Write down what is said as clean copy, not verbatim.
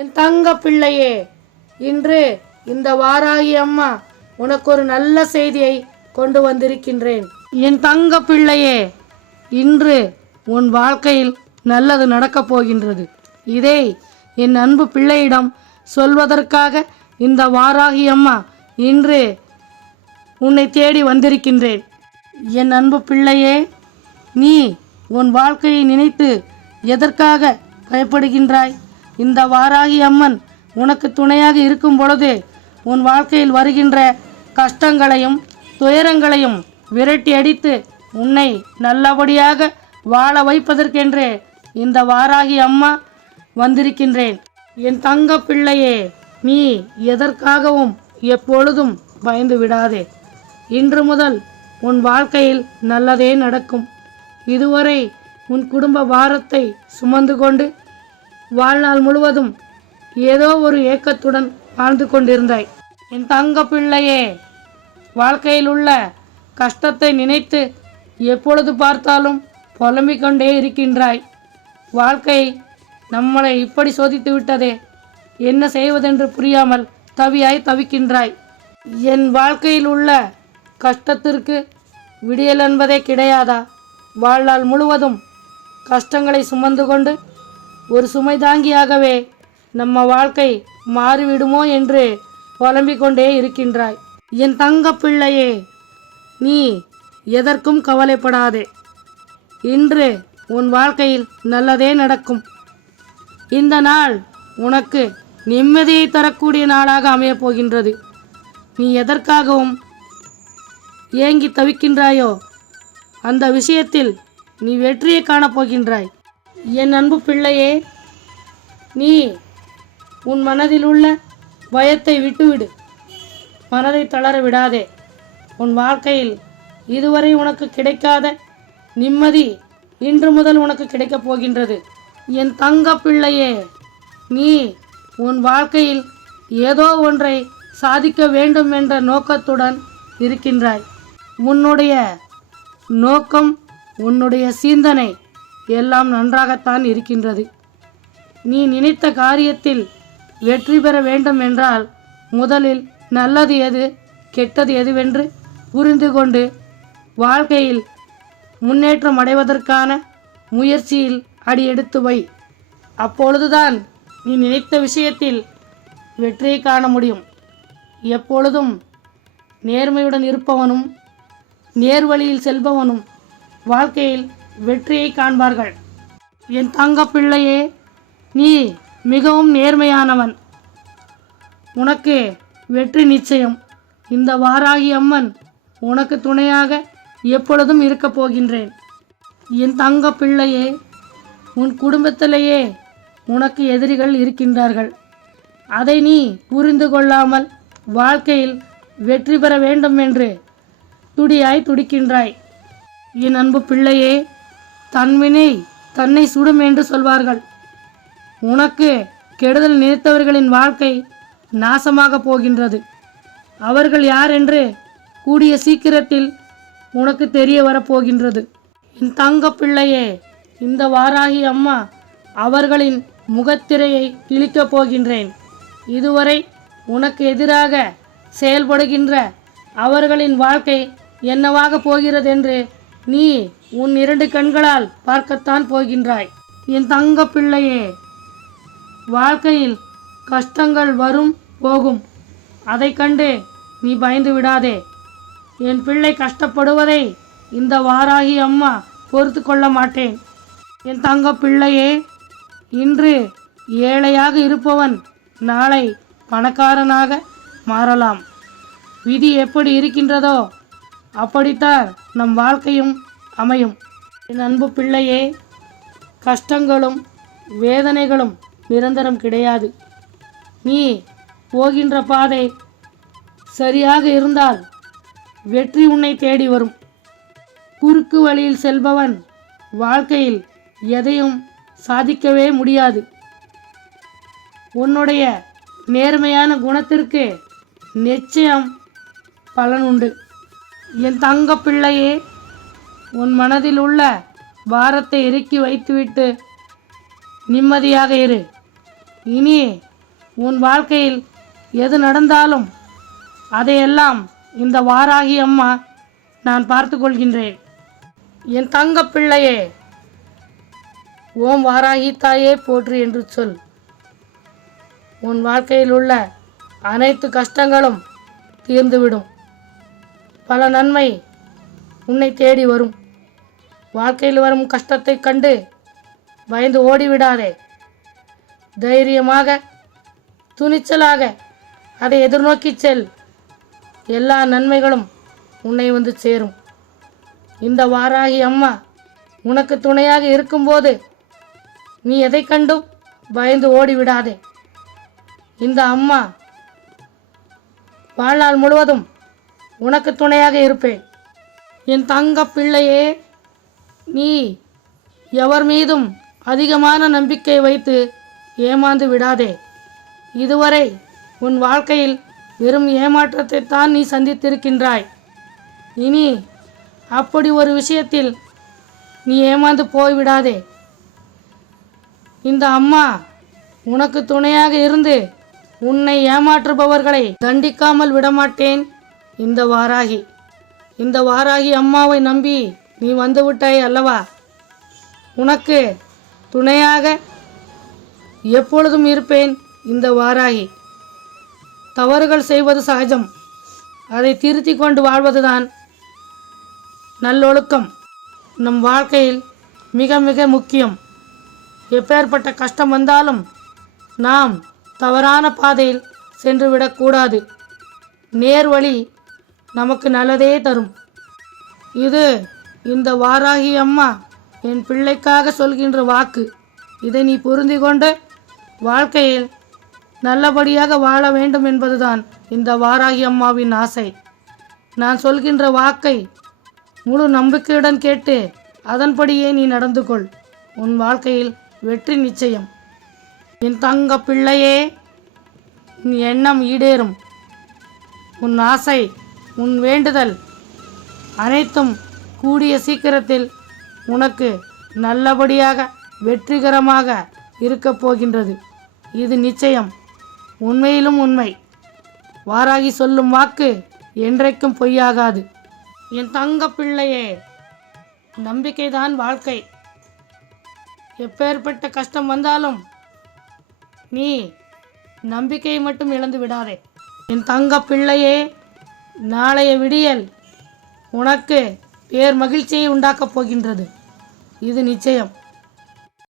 என் தங்க பிள்ளையே, இன்று இந்த வாராகி அம்மா உனக்கு ஒரு நல்ல செய்தியை கொண்டு வந்திருக்கின்றேன். என் தங்க பிள்ளையே, இன்று உன் வாழ்க்கையில் நல்லது நடக்கப் போகின்றது. இதை என் அன்பு பிள்ளையிடம் சொல்வதற்காக இந்த வாராகி அம்மா இன்று உன்னை தேடி வந்திருக்கின்றேன். என் அன்பு பிள்ளையே, நீ உன் வாழ்க்கையை நினைத்து எதற்காக பயப்படுகின்றாய்? இந்த வாராகி அம்மன் உனக்கு துணையாக இருக்கும் பொழுது உன் வாழ்க்கையில் வருகின்ற கஷ்டங்களையும் துயரங்களையும் விரட்டி அடித்து உன்னை நல்லபடியாக வாழ வைப்பதற்கென்று இந்த வாராகி அம்மா வந்திருக்கின்றேன். என் தங்க பிள்ளையே, நீ எதற்காகவும் எப்பொழுதும் பயந்து விடாதே. இன்று முதல் உன் வாழ்க்கையில் நல்லதே நடக்கும். இதுவரை உன் குடும்ப பாரத்தை சுமந்து கொண்டு வாழ்நாள் முழுவதும் ஏதோ ஒரு ஏக்கத்துடன் வாழ்ந்து கொண்டிருந்தாய். என் தங்க பிள்ளையே, வாழ்க்கையில் உள்ள கஷ்டத்தை நினைத்து எப்பொழுது பார்த்தாலும் புலம்பிக் கொண்டே இருக்கின்றாய். வாழ்க்கை நம்மளை இப்படி சோதித்து விட்டதே, என்ன செய்வதென்று புரியாமல் தவியாய் தவிக்கின்றாய். என் வாழ்க்கையில் உள்ள கஷ்டத்திற்கு விடியல் என்பதே கிடையாதா? வாழ்நாள் முழுவதும் கஷ்டங்களை சுமந்து கொண்டு ஒரு சுமை தாங்கியாகவே நம்ம வாழ்க்கை மாறிவிடுமோ என்று புலம்பிக் கொண்டே இருக்கின்றாய். என் தங்க பிள்ளையே, நீ எதற்கும் கவலைப்படாதே. இன்று உன் வாழ்க்கையில் நல்லதே நடக்கும். இந்த நாள் உனக்கு நிம்மதியை தரக்கூடிய நாளாக அமையப் போகின்றது. நீ எதற்காகவும் ஏங்கி தவிக்கின்றாயோ அந்த விஷயத்தில் நீ வெற்றியை காணப்போகின்றாய். என் அன்பு பிள்ளையே, நீ உன் மனதில் உள்ள பயத்தை விட்டுவிடு. மனதை தளர விடாதே. உன் வாழ்க்கையில் இதுவரை உனக்கு கிடைக்காத நிம்மதி இன்று முதல் உனக்கு கிடைக்கப் போகின்றது. என் தங்க பிள்ளையே, நீ உன் வாழ்க்கையில் ஏதோ ஒன்றை சாதிக்க வேண்டும் என்ற நோக்கத்துடன் இருக்கின்றாய். உன்னுடைய நோக்கம், உன்னுடைய சிந்தனை எல்லாம் நன்றாகத்தான் இருக்கின்றது. நீ நினைத்த காரியத்தில் வெற்றி பெற வேண்டும் என்றால் முதலில் நல்லது எது கெட்டது எதுவென்று புரிந்து கொண்டு வாழ்க்கையில் முன்னேற்றம் அடைவதற்கான முயற்சியில் அடியெடுத்து வை. அப்பொழுதுதான் நீ நினைத்த விஷயத்தில் வெற்றியை காண முடியும். எப்பொழுதும் நேர்மையுடன் இருப்பவனும் நேர்வழியில் செல்பவனும் வாழ்க்கையில் வெற்றியை காண்பார்கள். என் தங்க பிள்ளையே, நீ மிகவும் நேர்மையானவன். உனக்கு வெற்றி நிச்சயம். இந்த வாராகி அம்மன் உனக்கு துணையாக எப்பொழுதும் இருக்கப் போகின்றேன். என் தங்க பிள்ளையே, உன் குடும்பத்திலேயே உனக்கு எதிரிகள் இருக்கின்றார்கள். அதை நீ புரிந்து கொள்ளாமல் வாழ்க்கையில் வெற்றி பெற வேண்டும் என்று துடியாய் துடிக்கின்றாய். என் அன்பு பிள்ளையே, தன்வினை தன்னை சுடும் என்று சொல்வார்கள். உனக்கு கெடுதல் நினைத்தவர்களின் வாழ்க்கை நாசமாக போகின்றது. அவர்கள் யார் என்று கூடிய சீக்கிரத்தில் உனக்கு தெரிய வரப்போகின்றது. என் தங்க பிள்ளையே, இந்த வாராகி அம்மா அவர்களின் முகத்திரையை கிழிக்கப் போகின்றேன். இதுவரை உனக்கு எதிராக செயல்படுகின்ற அவர்களின் வாழ்க்கை என்னவாக போகிறதென்று நீ உன் 2 கண்களால் பார்க்கத்தான் போகின்றாய். என் தங்க பிள்ளையே, வாழ்க்கையில் கஷ்டங்கள் வரும் போகும். அதை கண்டு நீ பயந்து விடாதே. என் பிள்ளை கஷ்டப்படுவதை இந்த வாராகி அம்மா பொறுத்து கொள்ள மாட்டேன். என் தங்க பிள்ளையே, இன்று ஏழையாக இருப்பவன் நாளை பணக்காரனாக மாறலாம். விதி எப்படி இருக்கின்றதோ அப்படித்தான் நம் வாழ்க்கையும் அமையும். என் அன்பு பிள்ளையே, கஷ்டங்களும் வேதனைகளும் நிரந்தரம் கிடையாது. நீ போகின்ற பாதை சரியாக இருந்தால் வெற்றி உன்னை தேடி வரும். குறுக்கு வழியில் செல்பவன் வாழ்க்கையில் எதையும் சாதிக்கவே முடியாது. உன்னுடைய நேர்மையான குணத்திற்கு நிச்சயம் பலன் உண்டு. என் தங்க பிள்ளையே, உன் மனதில் உள்ள பாரத்தை இறக்கி வைத்துவிட்டு நிம்மதியாக இரு. இனி உன் வாழ்க்கையில் எது நடந்தாலும் அதையெல்லாம் இந்த வாராகி அம்மா நான் பார்த்து கொள்கின்றேன். என் தங்க பிள்ளையே, ஓம் வாராகி தாயே போற்று என்று சொல். உன் வாழ்க்கையில் உள்ள அனைத்து கஷ்டங்களும் தீர்ந்துவிடும். பல நன்மை உன்னை தேடி வரும். வாழ்க்கையில் வரும் கஷ்டத்தை கண்டு பயந்து ஓடிவிடாதே. தைரியமாக துணிச்சலாக அதை எதிர்நோக்கி செல். எல்லா நன்மைகளும் உன்னை வந்து சேரும். இந்த வாராகி அம்மா உனக்கு துணையாக இருக்கும்போது நீ எதை கண்டும் பயந்து ஓடிவிடாதே. இந்த அம்மா வாழ்நாள் முழுவதும் உனக்கு துணையாக இருப்பேன். என் தங்க பிள்ளையே, நீ எவர் மீதும் அதிகமான நம்பிக்கை வைத்து ஏமாந்து விடாதே. இதுவரை உன் வாழ்க்கையில் வெறும் ஏமாற்றத்தை தான் நீ சந்தித்திருக்கின்றாய். இனி அப்படி ஒரு விஷயத்தில் நீ ஏமாந்து போய்விடாதே. இந்த அம்மா உனக்கு துணையாக இருந்து உன்னை ஏமாற்றுபவர்களை தண்டிக்காமல் விடமாட்டேன். இந்த வாராகி அம்மாவை நம்பி நீ வந்துவிட்டாய் அல்லவா? உனக்கு துணையாக எப்பொழுதும் இருப்பேன். இந்த வாராகி. தவறுகள் செய்வது சகஜம். அதை திருத்தி கொண்டு வாழ்வதுதான் நல்லொழுக்கம். நம் வாழ்க்கையில் மிக மிக முக்கியம். எப்பேற்பட்ட கஷ்டம் வந்தாலும் நாம் தவறான பாதையில் சென்று விடக்கூடாது. நேர் வழி நமக்கு நல்லதே தரும். இது இந்த வாராகி அம்மா என் பிள்ளைக்காக சொல்கின்ற வாக்கு. இதை நீ புரிந்து கொண்டு வாழ்க்கையில் நல்லபடியாக வாழ வேண்டும் என்பதுதான் இந்த வாராகி அம்மாவின் ஆசை. நான் சொல்கின்ற வாக்கை முழு நம்பிக்கையுடன் கேட்டு அதன்படியே நீ நடந்து கொள். உன் வாழ்க்கையில் வெற்றி நிச்சயம். என் தங்க பிள்ளையே, உன் எண்ணம் ஈடேறும். உன் ஆசை, உன் வேண்டுதல் அனைத்தும் கூடிய சீக்கிரத்தில் உனக்கு நல்லபடியாக வெற்றிகரமாக இருக்கப் போகின்றது. இது நிச்சயம். உண்மையிலும் உண்மை. வாராகி சொல்லும் வாக்கு என்றைக்கும் பொய்யாகாது. என் தங்க பிள்ளையே, நம்பிக்கைதான் வாழ்க்கை. எப்பேற்பட்ட கஷ்டம் வந்தாலும் நீ நம்பிக்கையை மட்டும் இழந்து விடாதே. என் தங்க பிள்ளையே, நாளைய விடியல் உனக்கு பேர் மகிழ்ச்சியை உண்டாக்கப் போகின்றது. இது நிச்சயம்.